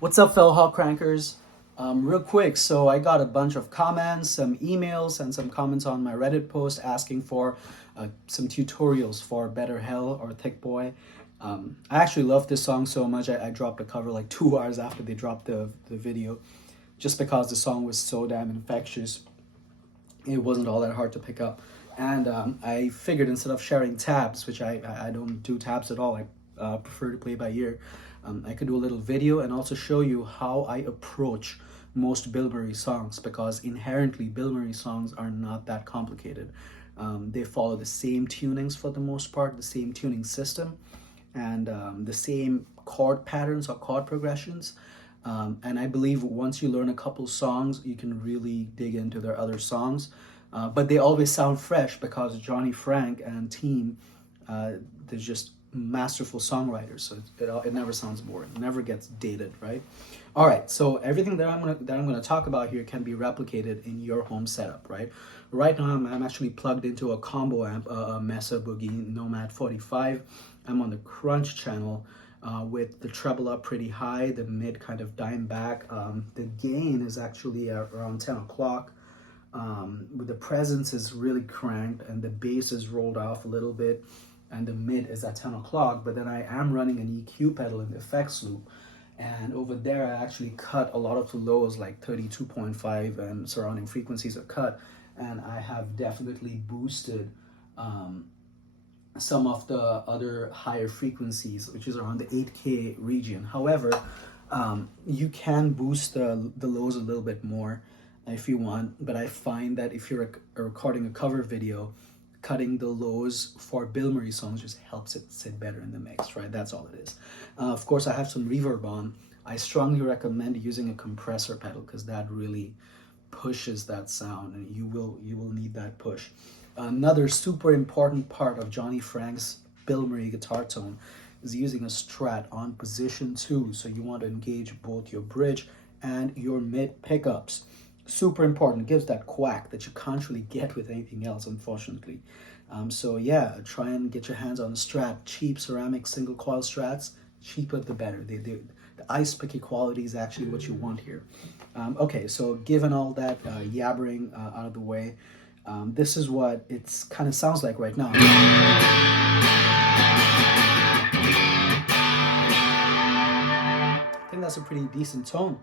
What's up, fellow Hall Crankers? Real quick, so I got a bunch of comments, some emails, and some comments on my Reddit post asking for some tutorials for Better Hell or Thicc Boy. I actually love this song so much, I dropped a cover like 2 hours after they dropped the video, just because the song was so damn infectious. It wasn't all that hard to pick up. And I figured instead of sharing tabs, which I don't do tabs at all, I prefer to play by ear, I could do a little video and also show you how I approach most Bill Murray songs, because inherently Bill Murray songs are not that complicated. They follow the same tunings for the most part, the same tuning system, and the same chord patterns or chord progressions. And I believe once you learn a couple songs, you can really dig into their other songs. But they always sound fresh because Johnny Frank and team, they're just masterful songwriters. So it never sounds boring, it never gets dated, right? All right, so everything that I'm gonna talk about here can be replicated in your home setup, right? Right now I'm actually plugged into a combo amp, a Mesa Boogie Nomad 45. I'm on the crunch channel. With the treble up pretty high, the mid kind of dime back. The gain is actually around 10 o'clock. The presence is really cranked and the bass is rolled off a little bit, and the mid is at 10 o'clock. But then I am running an EQ pedal in the effects loop, and over there I actually cut a lot of the lows, like 32.5 and surrounding frequencies are cut, and I have definitely boosted some of the other higher frequencies, which is around the 8K region. However, you can boost the lows a little bit more if you want, but I find that if you're recording a cover video, cutting the lows for Bill Murray songs just helps it sit better in the mix, right? That's all it is. Of course, I have some reverb on. I strongly recommend using a compressor pedal, because that really pushes that sound, and you will need that push. Another super important part of Johnny Frank's Bill Murray guitar tone is using a Strat on position 2. So you want to engage both your bridge and your mid pickups. Super important. It gives that quack that you can't really get with anything else, unfortunately. So yeah, try and get your hands on a Strat. Cheap ceramic single coil Strats, cheaper the better. The ice picky quality is actually what you want here. Okay, so given all that yabbering out of the way, this is what it kind of sounds like right now. I think that's a pretty decent tone.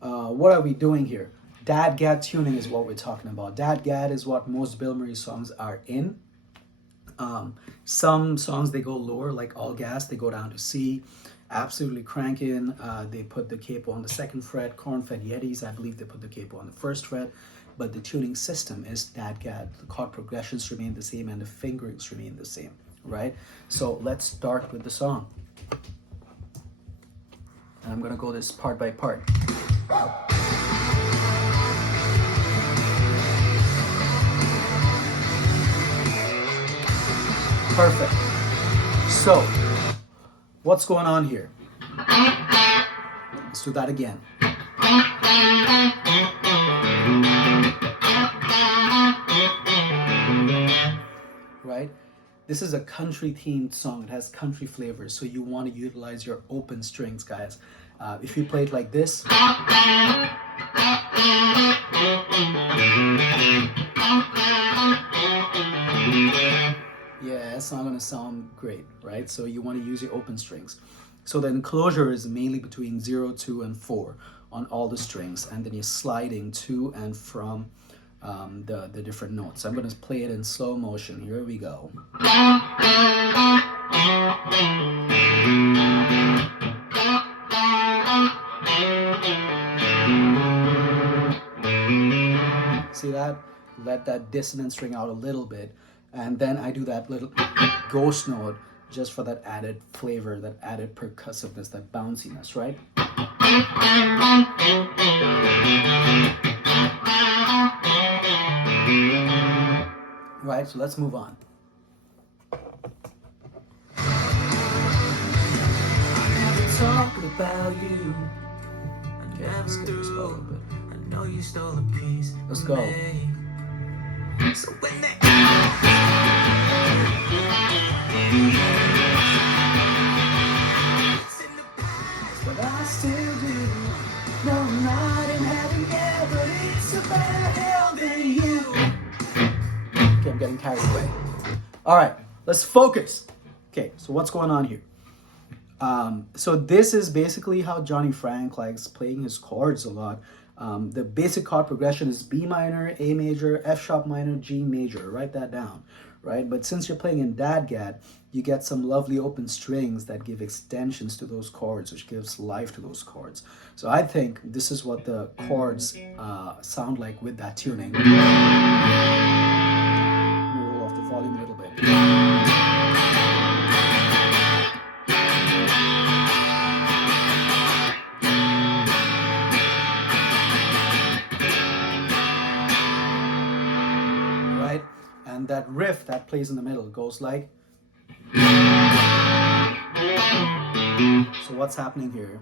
What are we doing here? Dad-gad tuning is what we're talking about. Dad-gad is what most Bill Murray songs are in. Some songs, they go lower, like All Gas, they go down to C. Absolutely cranking. They put the capo on the 2nd fret. Corn-fed Yetis, I believe they put the capo on the 1st fret. But the tuning system is Dad-gad. The chord progressions remain the same and the fingerings remain the same, right? So let's start with the song. And I'm gonna go this part by part. Perfect. So, what's going on here? Let's do that again. Right? This is a country themed song. It has country flavors, so you want to utilize your open strings, guys. If you play it like this, yeah, it's not going to sound great, right? So you want to use your open strings. So the enclosure is mainly between 0, 2, and 4 on all the strings, and then you're sliding to and from the different notes. I'm going to play it in slow motion. Here we go. See that? Let that dissonance ring out a little bit, and then I do that little ghost note just for that added flavor, that added percussiveness, that bounciness, right? Right, so let's move on. Talk about you. I never do, but I know you stole a piece. Let's go. So when that but I still do. No, I'm not in heaven yet, but it's a better hell than you. Okay, I'm getting carried away. All right, let's focus. Okay, so what's going on here? So this is basically how Johnny Frank likes playing his chords a lot. The basic chord progression is B minor, A major, F sharp minor, G major. Write that down, right? But since you're playing in DADGAD, you get some lovely open strings that give extensions to those chords, which gives life to those chords. So I think this is what the chords sound like with that tuning. Let me roll off the volume a little bit. And that riff that plays in the middle goes like. So what's happening here?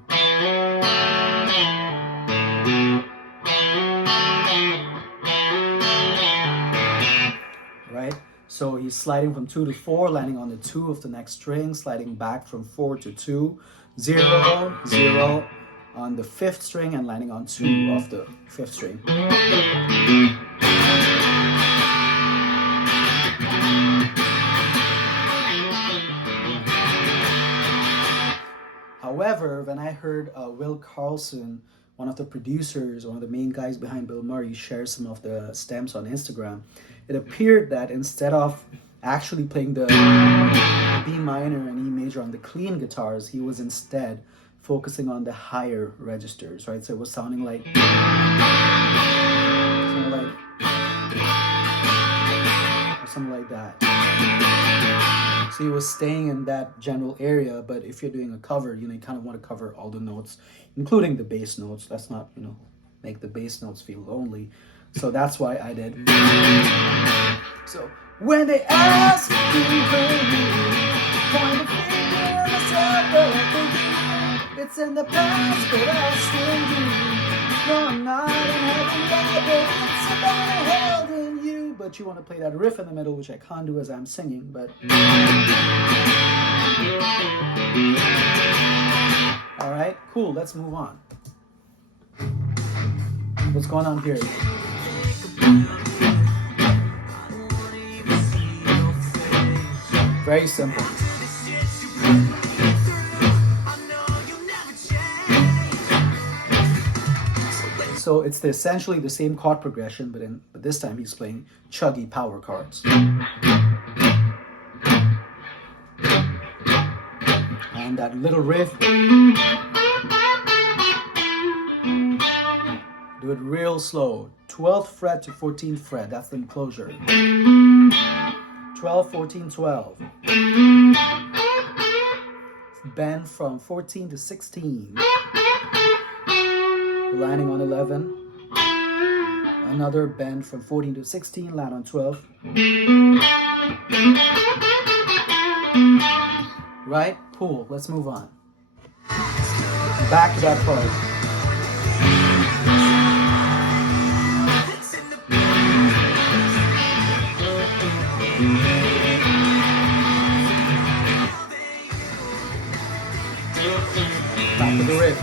Right? So he's sliding from 2 to 4, landing on the 2 of the next string, sliding back from 4 to 2, 0, 0 on the 5th string, and landing on 2 of the 5th string. However, when I heard Will Carlson, one of the producers, one of the main guys behind Bill Murray, share some of the stems on Instagram, it appeared that instead of actually playing the B minor and E major on the clean guitars, he was instead focusing on the higher registers, right? So it was sounding like something like that. So he was staying in that general area, but if you're doing a cover, you kind of want to cover all the notes, including the bass notes. Let's not, make the bass notes feel lonely. So that's why I did. So when they ask me where you point the finger at myself, but I think it's in the past, but I still do. No, I'm not in heaven yet, but it's a better hell than you. But you want to play that riff in the middle, which I can't do as I'm singing, but. All right, cool, let's move on. What's going on here? Very simple. So it's essentially the same chord progression, but this time he's playing chuggy power chords. And that little riff, do it real slow. 12th fret to 14th fret, that's the enclosure. 12, 14, 12. Bend from 14 to 16. Landing on 11. Another bend from 14 to 16, land on 12. Right? Cool. Let's move on. Back to that part. Back to the riff.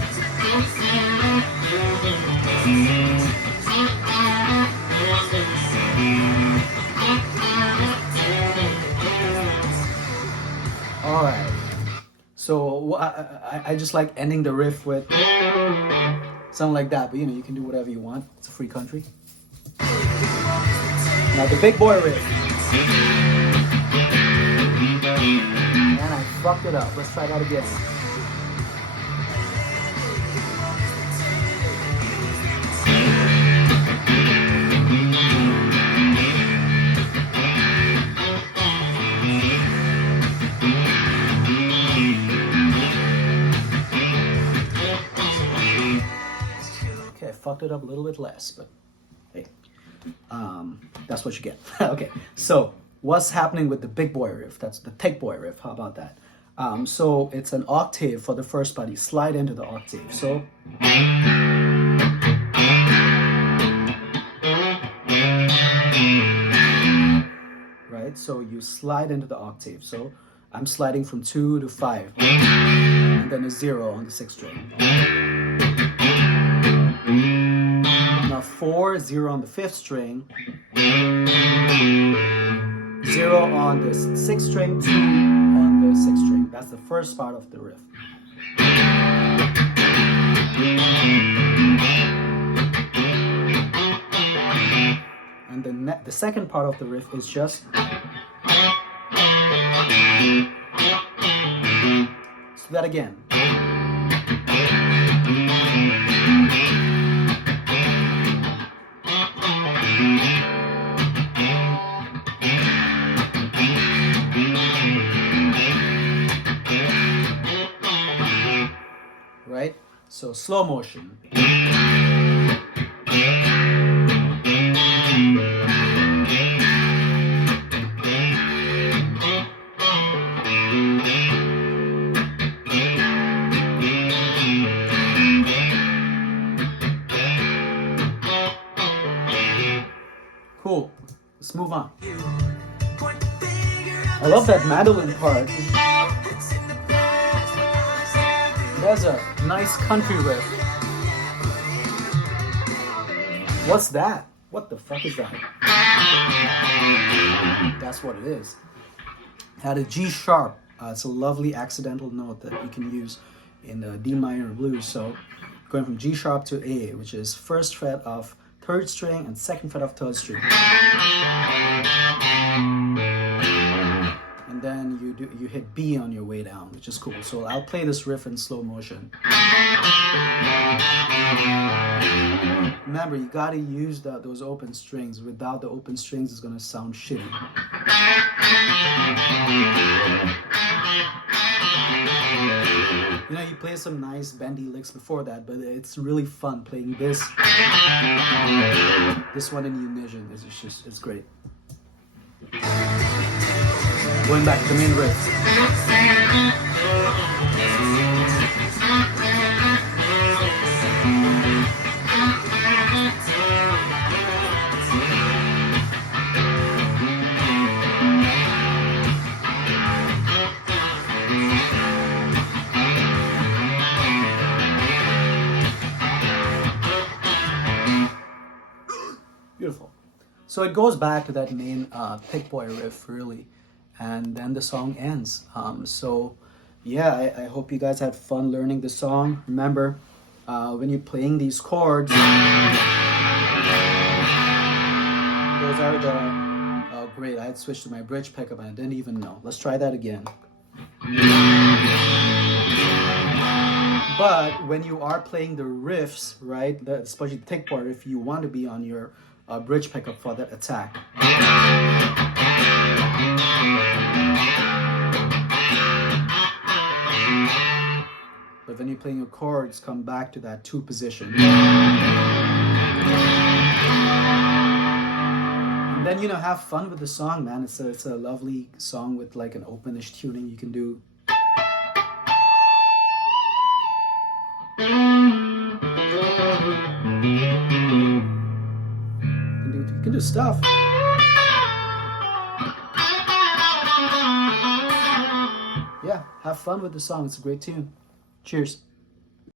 All right. So I just like ending the riff with something like that, but you can do whatever you want. It's a free country. Now the big boy riff. And I fucked it up. Let's try that again. Fucked it up a little bit less, but hey, that's what you get. Okay, so what's happening with the big boy riff? That's the Thicc Boy riff. How about that? So it's an octave for the first part. You slide into the octave. So right, so you slide into the octave. So I'm sliding from 2 to 5. And then a 0 on the 6th string. Now 4, 0 on the 5th string, 0 on the 6th string, 2 on the 6th string. That's the first part of the riff. And the second part of the riff is just so that again. Right? So slow motion. Cool. Let's move on. I love that mandolin part. That's a nice country riff. What's that? What the fuck is that? That's what it is. It had a G sharp. It's a lovely accidental note that you can use in the D minor blues. So going from G sharp to A, which is 1st fret of 3rd string and 2nd fret of 3rd string. And then you hit B on your way down, which is cool. So I'll play this riff in slow motion. Remember, you gotta use those open strings. Without the open strings, it's gonna sound shitty. You know, you play some nice bendy licks before that, but it's really fun playing this. This one in unison it's great. Going back to the main riff. Beautiful. So it goes back to that main Thicc Boy riff, really. And then the song ends. So yeah, I hope you guys had fun learning the song. Remember, when you're playing these chords, those are the, oh great, I had switched to my bridge pickup and I didn't even know. Let's try that again. But when you are playing the riffs, right, especially the Thicc Boy riff, you want to be on your bridge pickup for that attack. But when you're playing your chords, come back to that 2 position. And then, you know, have fun with the song, man. It's a lovely song with like an openish tuning you can do. You can do stuff. Yeah, have fun with the song. It's a great tune. Cheers.